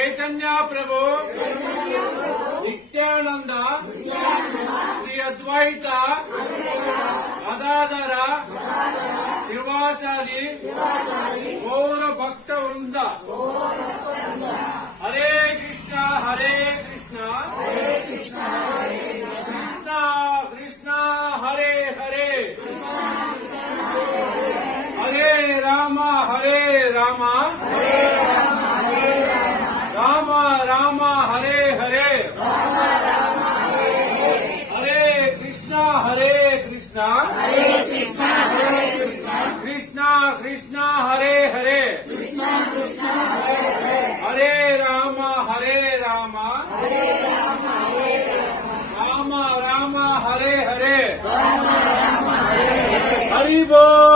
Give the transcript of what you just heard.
चैतन्य प्रभु नित्यानंद श्री अद्वैत गदाधर शिवाचार्य गौर भक्त वृंद हरे कृष्णा कृष्णा कृष्णा हरे हरे हरे राम राम राम हरे हरे हरे कृष्णा कृष्णा कृष्णा हरे हरे हरे राम राम राम हरे हरे हरि बोल।